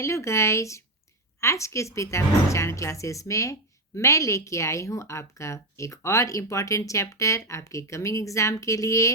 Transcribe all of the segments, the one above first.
Hello guys. आज के इस पिता पहचान क्लासेस में मैं लेके आई हूँ आपका एक और इम्पॉर्टेंट चैप्टर आपके कमिंग एग्जाम के लिए।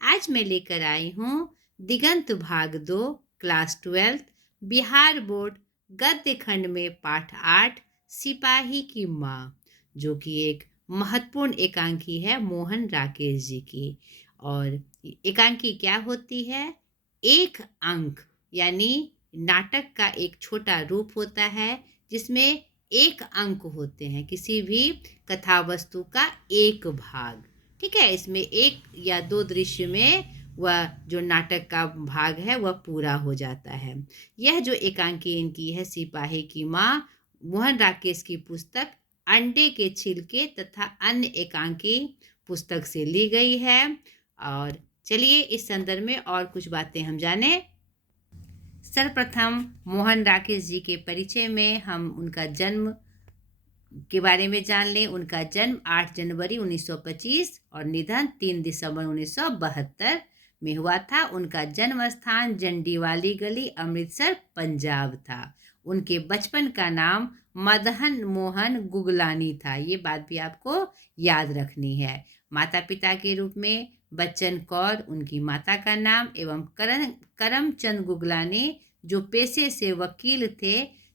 आज मैं लेकर आई हूँ दिगंत भाग 2 क्लास 12 बिहार बोर्ड गद्य खंड में पाठ 8 सिपाही की माँ, जो कि एक महत्वपूर्ण एकांकी है मोहन राकेश जी की। और एकांकी क्या होती है? एक अंक यानी नाटक का एक छोटा रूप होता है जिसमें एक अंक होते हैं, किसी भी कथा वस्तु का एक भाग। ठीक है, इसमें एक या दो दृश्य में वह जो नाटक का भाग है वह पूरा हो जाता है। यह जो एकांकी इनकी है सिपाही की माँ, मोहन राकेश की पुस्तक अंडे के छिलके तथा अन्य एकांकी पुस्तक से ली गई है। और चलिए इस संदर्भ में और कुछ बातें हम जानें। सर्वप्रथम मोहन राकेश जी के परिचय में हम उनका जन्म के बारे में जान लें। उनका जन्म 8 जनवरी 1925 और निधन 3 दिसंबर 1972 में हुआ था। उनका जन्म स्थान जंडीवाली गली, अमृतसर, पंजाब था। उनके बचपन का नाम मदन मोहन गुगलानी था। ये बात भी आपको याद रखनी है। माता पिता के रूप में बच्चन कौर उनकी माता का नाम एवं करमचंद गुगलानी जो पेशे से वकील थे,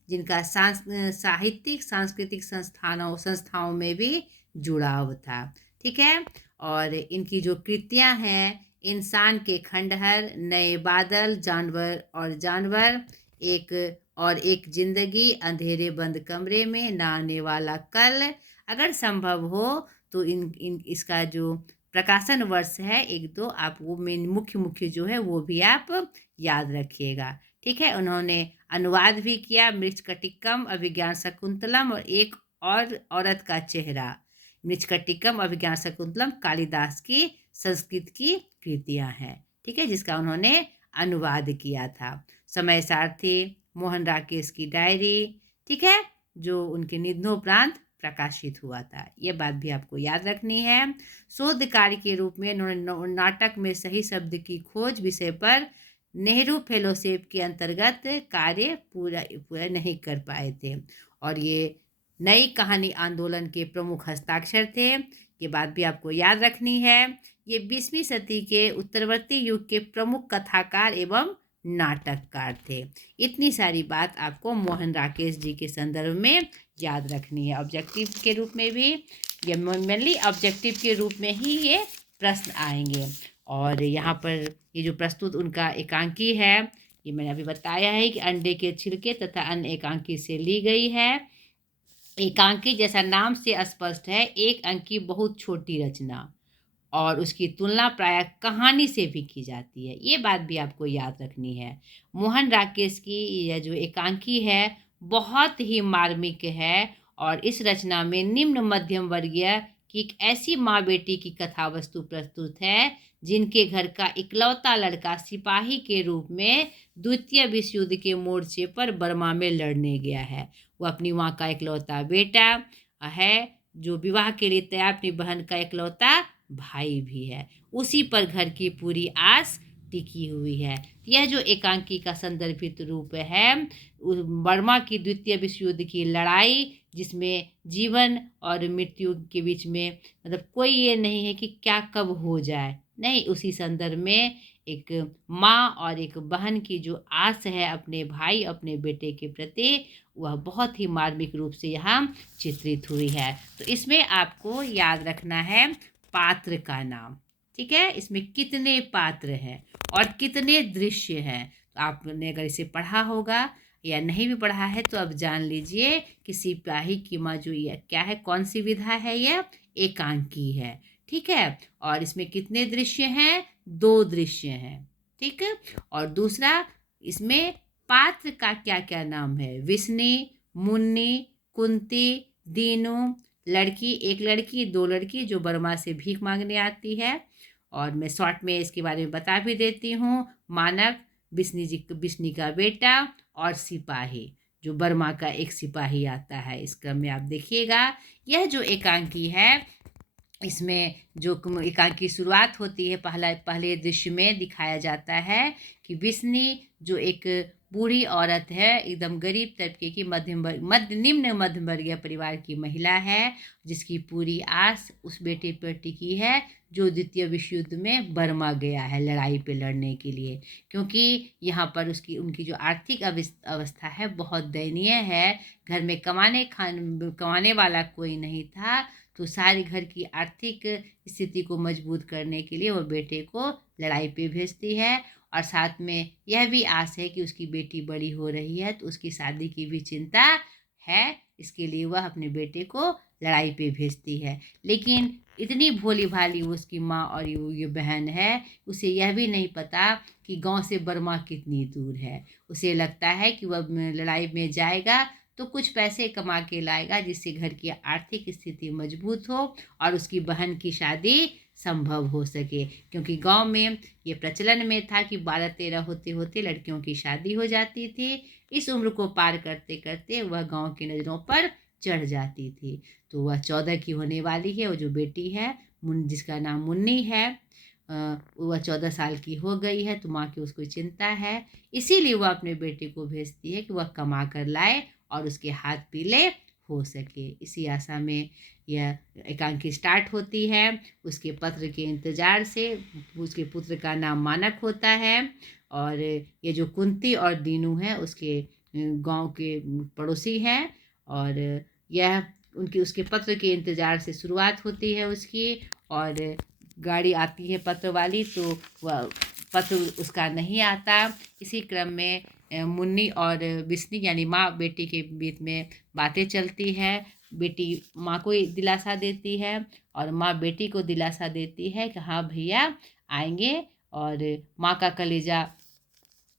जिनका साहित्यिक सांस्कृतिक संस्थाओं में भी जुड़ाव था। ठीक है, और इनकी जो कृतियां हैं इंसान के खंडहर, नए बादल, जानवर, एक जिंदगी, अंधेरे बंद कमरे में, ना आने वाला कल, अगर संभव हो तो इन इसका जो प्रकाशन वर्ष है एक दो आप वो मेन मुख्य जो है वो भी आप याद रखिएगा। ठीक है, उन्होंने अनुवाद भी किया मृच्छकटिकम, अभिज्ञान शकुंतलम और एक और औरत का चेहरा। मृच्छकटिकम, अभिज्ञान शकुंतलम कालिदास की संस्कृत की कृतियां हैं। ठीक है, जिसका उन्होंने अनुवाद किया था। समय सारथी, मोहन राकेश की डायरी, ठीक है, जो उनके निधनोपरांत प्रकाशित हुआ था। ये बात भी आपको याद रखनी है। शोध कार्य के रूप में उन्होंने नाटक में सही शब्द की खोज विषय पर नेहरू फेलोशिप के अंतर्गत कार्य पूरा नहीं कर पाए थे। और ये नई कहानी आंदोलन के प्रमुख हस्ताक्षर थे। ये बात भी आपको याद रखनी है। ये 20वीं सदी के उत्तरवर्ती युग के प्रमुख कथाकार एवं नाटककार थे। इतनी सारी बात आपको मोहन राकेश जी के संदर्भ में याद रखनी है। ऑब्जेक्टिव के रूप में भी ये मेनली ऑब्जेक्टिव के रूप में ही ये प्रश्न आएंगे। और यहाँ पर ये जो प्रस्तुत उनका एकांकी है, ये मैंने अभी बताया है कि अंडे के छिलके तथा अन्य एकांकी से ली गई है। एकांकी जैसा नाम से स्पष्ट है, एक अंकी बहुत छोटी रचना और उसकी तुलना प्रायः कहानी से भी की जाती है। ये बात भी आपको याद रखनी है। मोहन राकेश की यह जो एकांकी है बहुत ही मार्मिक है और इस रचना में निम्न मध्यम वर्गीय की एक ऐसी माँ बेटी की कथा वस्तु प्रस्तुत है जिनके घर का इकलौता लड़का सिपाही के रूप में द्वितीय विश्व युद्ध के मोर्चे पर बर्मा में लड़ने गया है। वो अपनी माँ का इकलौता बेटा है जो विवाह के लिए तैयार, अपनी बहन का इकलौता भाई भी है। उसी पर घर की पूरी आस टिकी हुई है। यह जो एकांकी का संदर्भित रूप है बर्मा की द्वितीय विश्व युद्ध की लड़ाई, जिसमें जीवन और मृत्यु के बीच में मतलब कोई ये नहीं है कि क्या कब हो जाए, नहीं, उसी संदर्भ में एक माँ और एक बहन की जो आस है अपने भाई अपने बेटे के प्रति, वह बहुत ही मार्मिक रूप से यहाँ चित्रित हुई है। तो इसमें आपको याद रखना है पात्र का नाम। ठीक है, इसमें कितने पात्र हैं और कितने दृश्य हैं। तो आपने अगर इसे पढ़ा होगा या नहीं भी पढ़ा है तो अब जान लीजिए कि सिपाही की माँ जो ये क्या है, कौन सी विधा है, यह एकांकी है। ठीक है, और इसमें कितने दृश्य हैं? 2 दृश्य हैं। ठीक है, और दूसरा इसमें पात्र का क्या क्या नाम है? विष्णु, मुन्नी, कुंती, दीनू, लड़की, एक लड़की, 2 लड़की जो बर्मा से भीख मांगने आती है। और मैं शॉर्ट में इसके बारे में बता भी देती हूँ। मानक, बिस्नी का बेटा और सिपाही जो बर्मा का एक सिपाही आता है। इस क्रम में आप देखिएगा यह जो एकांकी है इसमें जो एकांकी की शुरुआत होती है पहले दृश्य में दिखाया जाता है कि विष्णु जो एक बूढ़ी औरत है, एकदम गरीब तबके की निम्न मध्यम वर्गीय परिवार की महिला है, जिसकी पूरी आस उस बेटे पर टिकी है जो द्वितीय विश्व युद्ध में बर्मा गया है लड़ाई पे लड़ने के लिए। क्योंकि यहाँ पर उनकी जो आर्थिक अवस्था है बहुत दयनीय है, घर में कमाने वाला कोई नहीं था, तो सारी घर की आर्थिक स्थिति को मजबूत करने के लिए वो बेटे को लड़ाई पे भेजती है। और साथ में यह भी आस है कि उसकी बेटी बड़ी हो रही है तो उसकी शादी की भी चिंता है, इसके लिए वह अपने बेटे को लड़ाई पे भेजती है। लेकिन इतनी भोली भाली उसकी माँ और ये बहन है, उसे यह भी नहीं पता कि गांव से बर्मा कितनी दूर है। उसे लगता है कि वह लड़ाई में जाएगा तो कुछ पैसे कमा के लाएगा जिससे घर की आर्थिक स्थिति मजबूत हो और उसकी बहन की शादी संभव हो सके। क्योंकि गांव में ये प्रचलन में था कि 12-13 होते होते लड़कियों की शादी हो जाती थी। इस उम्र को पार करते करते वह गांव की नज़रों पर चढ़ जाती थी। तो वह 14 की होने वाली है। वो जो बेटी है जिसका नाम मुन्नी है, वह 14 साल की हो गई है, तो माँ की उसको चिंता है। इसीलिए वह अपने बेटे को भेजती है कि वह कमा कर लाए और उसके हाथ पीले हो सके। इसी आशा में यह एकांकी स्टार्ट होती है। उसके पत्र के इंतज़ार से। उसके पुत्र का नाम मानक होता है और ये जो कुंती और दीनू हैं उसके गांव के पड़ोसी हैं। और यह उसके पत्र के इंतज़ार से शुरुआत होती है उसकी। और गाड़ी आती है पत्र वाली, तो वह पत्र उसका नहीं आता। इसी क्रम में मुन्नी और बिस्नी यानी माँ बेटी के बीच में बातें चलती है। बेटी माँ को दिलासा देती है और माँ बेटी को दिलासा देती है कि हाँ भैया आएंगे। और माँ का कलेजा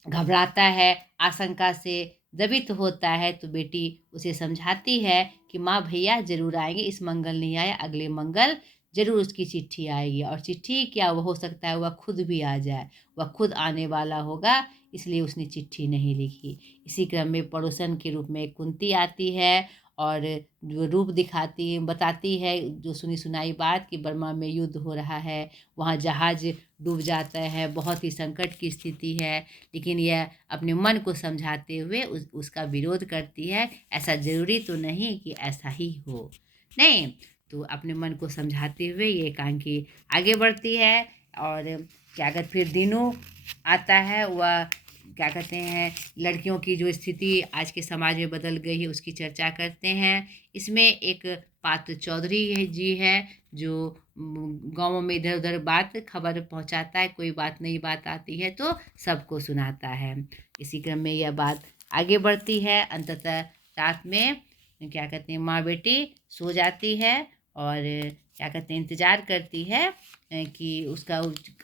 घबराता है, आशंका से द्रवित होता है, तो बेटी उसे समझाती है कि माँ भैया जरूर आएंगे, इस मंगल नहीं आया अगले मंगल जरूर उसकी चिट्ठी आएगी। और चिट्ठी क्या, वो हो सकता है वह खुद भी आ जाए, वह खुद आने वाला होगा, इसलिए उसने चिट्ठी नहीं लिखी। इसी क्रम में पड़ोसन के रूप में कुंती आती है और जो रूप दिखाती है, बताती है जो सुनी सुनाई बात कि बर्मा में युद्ध हो रहा है, वहाँ जहाज डूब जाता है, बहुत ही संकट की स्थिति है। लेकिन यह अपने मन को समझाते हुए उसका विरोध करती है। ऐसा ज़रूरी तो नहीं कि ऐसा ही हो, नहीं। तो अपने मन को समझाते हुए ये एकांकी आगे बढ़ती है। और क्या कहते फिर दिनों आता है, वह क्या कहते हैं लड़कियों की जो स्थिति आज के समाज में बदल गई है उसकी चर्चा करते हैं। इसमें एक पात्र चौधरी जी है जो गाँवों में इधर उधर बात खबर पहुंचाता है, कोई बात नई बात आती है तो सबको सुनाता है। इसी क्रम में यह बात आगे बढ़ती है। अंततः रात में क्या कहते हैं माँ बेटी सो जाती है और क्या कहते हैं इंतज़ार करती है कि उसका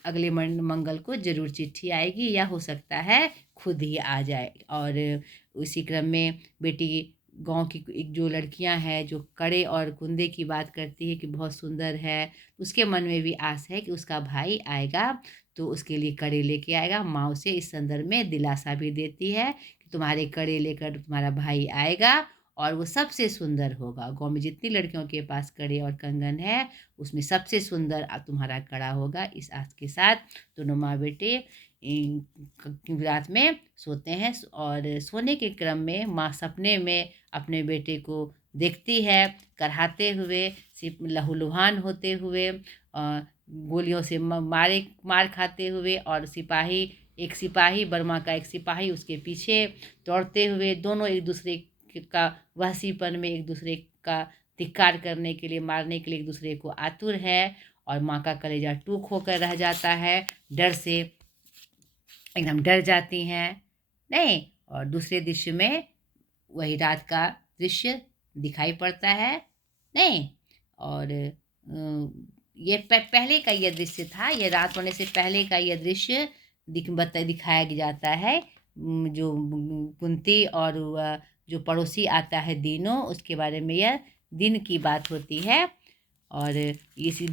अगले मंगल को ज़रूर चिट्ठी आएगी या हो सकता है खुद ही आ जाए। और उसी क्रम में बेटी गांव की एक जो लड़कियां हैं जो कड़े और कुंदे की बात करती है कि बहुत सुंदर है, उसके मन में भी आस है कि उसका भाई आएगा तो उसके लिए कड़े लेके आएगा। माँ उसे इस संदर्भ में दिलासा भी देती है कि तुम्हारे कड़े लेकर तुम्हारा भाई आएगा और वो सबसे सुंदर होगा। गांव में जितनी लड़कियों के पास कड़े और कंगन है उसमें सबसे सुंदर तुम्हारा कड़ा होगा। इस आस के साथ दोनों माँ बेटे रात में सोते हैं। और सोने के क्रम में माँ सपने में अपने बेटे को देखती है कराहते हुए, लहूलुहान होते हुए, गोलियों से मार खाते हुए। और एक सिपाही बर्मा का एक सिपाही उसके पीछे दौड़ते हुए, दोनों एक दूसरे का वहसीपन में एक दूसरे का धिक्कार करने के लिए, मारने के लिए एक दूसरे को आतुर है। और माँ का कलेजा टूक होकर रह जाता है, डर से एकदम डर जाती हैं, नहीं। और दूसरे दृश्य में वही रात का दृश्य दिखाई पड़ता है, नहीं। और ये पहले का ये दृश्य था, ये रात होने से पहले का ये दृश्य दिखाया जाता है। जो कुंती और जो पड़ोसी आता है दीनों, उसके बारे में यह दिन की बात होती है। और इसी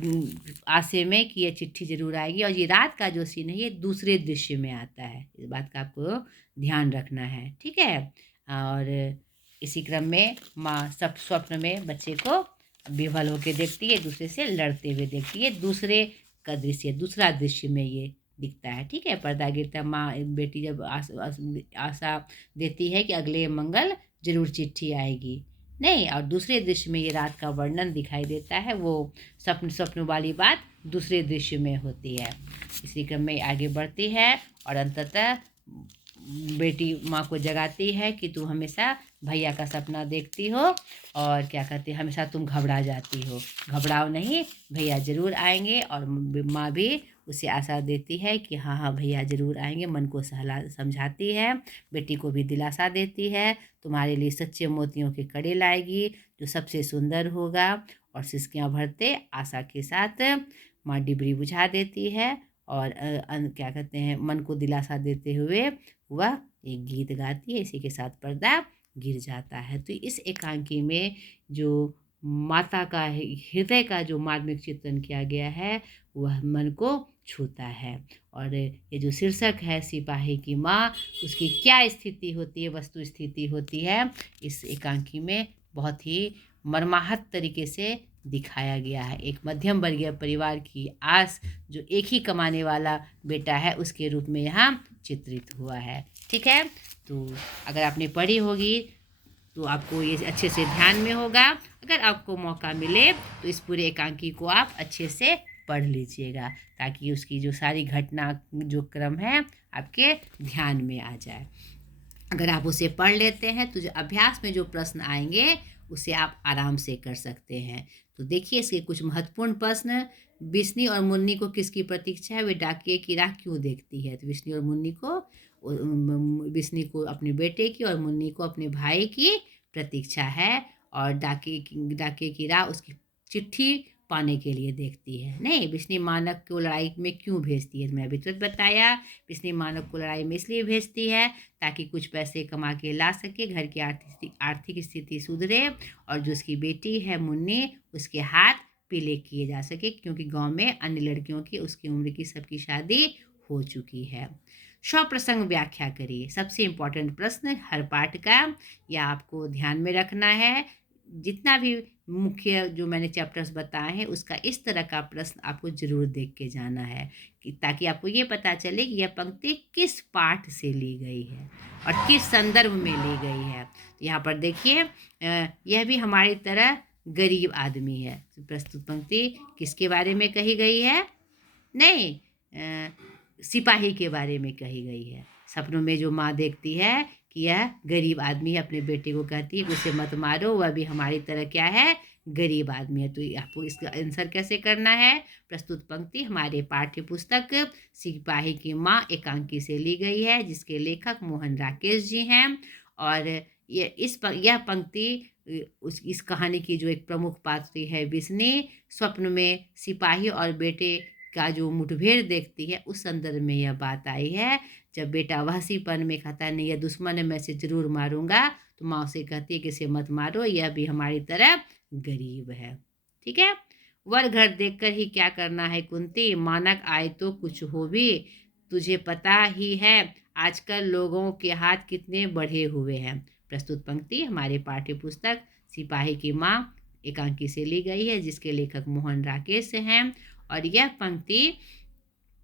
आशे में कि ये चिट्ठी जरूर आएगी। और ये रात का जो सीन है ये दूसरे दृश्य में आता है, इस बात का आपको ध्यान रखना है, ठीक है। और इसी क्रम में माँ सब स्वप्न में बच्चे को विह्वल होकर देखती है, दूसरे से लड़ते हुए देखती है। दूसरा दृश्य में ये दिखता है। ठीक है, पर्दा गिरता, माँ बेटी जब आशा देती है कि अगले मंगल जरूर चिट्ठी आएगी, नहीं, और दूसरे दृश्य में ये रात का वर्णन दिखाई देता है, वो स्वप्न स्वप्न वाली बात दूसरे दृश्य में होती है। इसी क्रम में आगे बढ़ती है और अंततः बेटी माँ को जगाती है कि तू हमेशा भैया का सपना देखती हो और क्या कहते हैं, हमेशा तुम घबरा जाती हो, घबराओ नहीं, भैया ज़रूर आएंगे। और माँ भी उसे आशा देती है कि हाँ हाँ भैया ज़रूर आएंगे, मन को सहला समझाती है, बेटी को भी दिलासा देती है, तुम्हारे लिए सच्चे मोतियों के कड़े लाएगी जो सबसे सुंदर होगा। और सिसकियाँ भरते आशा के साथ माँ डिबरी बुझा देती है और क्या कहते हैं, मन को दिलासा देते हुए वह एक गीत गाती है। इसी के साथ पर्दा गिर जाता है। तो इस एकांकी में जो माता का हृदय का जो मार्मिक चित्रण किया गया है वह मन को छूता है। और ये जो शीर्षक है सिपाही की माँ, उसकी क्या स्थिति होती है, वस्तु स्थिति होती है, इस एकांकी में बहुत ही मर्माहत तरीके से दिखाया गया है। एक मध्यम वर्गीय परिवार की आस जो एक ही कमाने वाला बेटा है उसके रूप में यहाँ चित्रित हुआ है। ठीक है, तो अगर आपने पढ़ी होगी तो आपको ये अच्छे से ध्यान में होगा। अगर आपको मौका मिले तो इस पूरे एकांकी को आप अच्छे से पढ़ लीजिएगा ताकि उसकी जो सारी घटना जो क्रम है आपके ध्यान में आ जाए। अगर आप उसे पढ़ लेते हैं तो जो अभ्यास में जो प्रश्न आएंगे उसे आप आराम से कर सकते हैं। तो देखिए इसके कुछ महत्वपूर्ण प्रश्न। बिस्नी और मुन्नी को किसकी प्रतीक्षा है, वे डाकिये की राह क्यों देखती है। तो बिस्नी और मुन्नी को, बिस्नी को अपने बेटे की और मुन्नी को अपने भाई की प्रतीक्षा है। और डाकिये की राह उसकी चिट्ठी पाने के लिए देखती है। नहीं, बिस्नी मानक को लड़ाई में क्यों भेजती है, तो मैं अभी तुरंत बताया। बिस्नी मानक को लड़ाई में इसलिए भेजती है ताकि कुछ पैसे कमा के ला सके, घर की आर्थिक स्थिति सुधरे और जो उसकी बेटी है मुन्नी उसके हाथ पीले किए जा सके, क्योंकि गांव में अन्य लड़कियों की उसकी उम्र की सबकी शादी हो चुकी है। स्वप्रसंग व्याख्या करिए, सबसे इम्पोर्टेंट प्रश्न हर पाठ का, यह आपको ध्यान में रखना है। जितना भी मुख्य जो मैंने चैप्टर्स बताए हैं उसका इस तरह का प्रश्न आपको जरूर देख के जाना है कि ताकि आपको ये पता चले कि यह पंक्ति किस पाठ से ली गई है और किस संदर्भ में ली गई है। तो यहाँ पर देखिए यह भी हमारी तरह गरीब आदमी है। तो प्रस्तुत पंक्ति किसके बारे में कही गई है, नहीं, सिपाही के बारे में कही गई है। सपनों में जो माँ देखती है कि यह गरीब आदमी है, अपने बेटे को कहती है कि उसे मत मारो, वह भी हमारी तरह क्या है, गरीब आदमी है। तो आपको इसका आंसर कैसे करना है, प्रस्तुत पंक्ति हमारे पाठ्य पुस्तक सिपाही की माँ एकांकी से ली गई है जिसके लेखक मोहन राकेश जी हैं। और यह पंक्ति इस कहानी की जो एक प्रमुख पात्र है बिस्नी, स्वप्न में सिपाही और बेटे का जो मुठभेड़ देखती है उस संदर्भ में यह बात आई है। जब बेटा वहसीपन में कहता है नहीं यह दुश्मन है, मैं इसे जरूर मारूंगा, तो माँ उसे कहती है कि इसे मत मारो, यह भी हमारी तरह गरीब है। ठीक है, वर घर देखकर ही क्या करना है कुंती, मानक आए तो कुछ हो भी, तुझे पता ही है आजकल लोगों के हाथ कितने बढ़े हुए हैं। प्रस्तुत पंक्ति हमारे पाठ्य पुस्तक सिपाही की माँ एकांकी से ली गई है जिसके लेखक मोहन राकेश हैं। और यह पंक्ति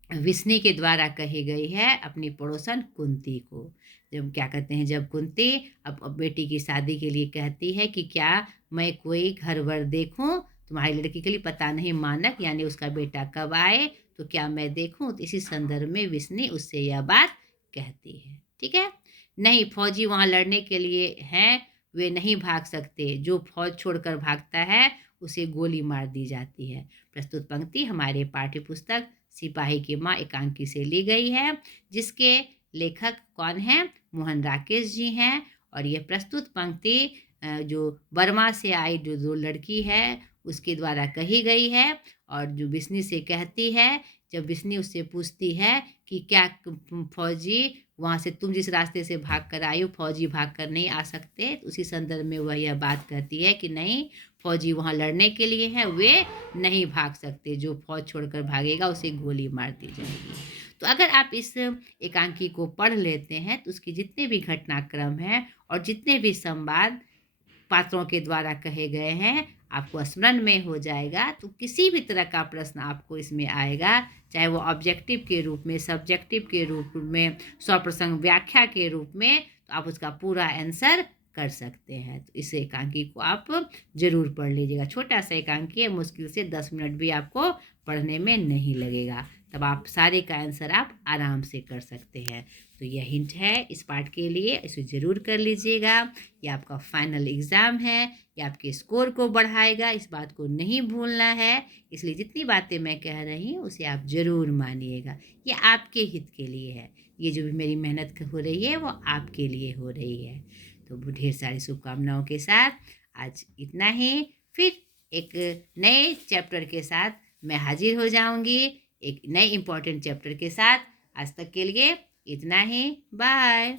विष्णु के द्वारा कही गई है अपनी पड़ोसन कुंती को। जब क्या कहते हैं, जब कुंती अब बेटी की शादी के लिए कहती है कि क्या मैं कोई घर वर देखूं तुम्हारी लड़की के लिए, पता नहीं मानक यानी उसका बेटा कब आए, तो क्या मैं देखूं। तो इसी संदर्भ में विष्णु उससे यह बात कहती है। ठीक है, नहीं फौजी वहाँ लड़ने के लिए हैं, वे नहीं भाग सकते, जो फौज छोड़कर भागता है उसे गोली मार दी जाती है। प्रस्तुत पंक्ति हमारे पाठ्य पुस्तक सिपाही की माँ एकांकी से ली गई है जिसके लेखक कौन हैं, मोहन राकेश जी हैं। और ये प्रस्तुत पंक्ति जो बर्मा से आई जो दो लड़की है उसके द्वारा कही गई है और जो विष्णु से कहती है, जब विष्णु उससे पूछती है कि क्या फौजी वहाँ से तुम जिस रास्ते से भाग कर आई हो फौजी भाग कर नहीं आ सकते, तो उसी संदर्भ में वह यह बात कहती है कि नहीं फौजी वहाँ लड़ने के लिए है, वे नहीं भाग सकते, जो फौज छोड़कर भागेगा उसे गोली मार दी जाएगी। तो अगर आप इस एकांकी को पढ़ लेते हैं तो उसके जितने भी घटनाक्रम हैं और जितने भी संवाद पात्रों के द्वारा कहे गए हैं आपको स्मरण में हो जाएगा, तो किसी भी तरह का प्रश्न आपको इसमें आएगा, चाहे वो ऑब्जेक्टिव के रूप में, सब्जेक्टिव के रूप में, स्वप्रसंग व्याख्या के रूप में, तो आप उसका पूरा आंसर कर सकते हैं। तो इस एकांकी को आप ज़रूर पढ़ लीजिएगा। छोटा सा एकांकी है, मुश्किल से 10 मिनट भी आपको पढ़ने में नहीं लगेगा, तब आप सारे का आंसर आप आराम से कर सकते हैं। तो यह हिंट है इस पार्ट के लिए, इसे ज़रूर कर लीजिएगा। ये आपका फाइनल एग्ज़ाम है, ये आपके स्कोर को बढ़ाएगा, इस बात को नहीं भूलना है। इसलिए जितनी बातें मैं कह रही हूँ उसे आप ज़रूर मानिएगा। ये आपके हित के लिए है, ये जो भी मेरी मेहनत हो रही है वो आपके लिए हो रही है। तो ढेर सारी शुभकामनाओं के साथ आज इतना ही। फिर एक नए चैप्टर के साथ मैं हाजिर हो जाऊंगी, एक नए इम्पोर्टेंट चैप्टर के साथ। आज तक के लिए इतना ही। बाय।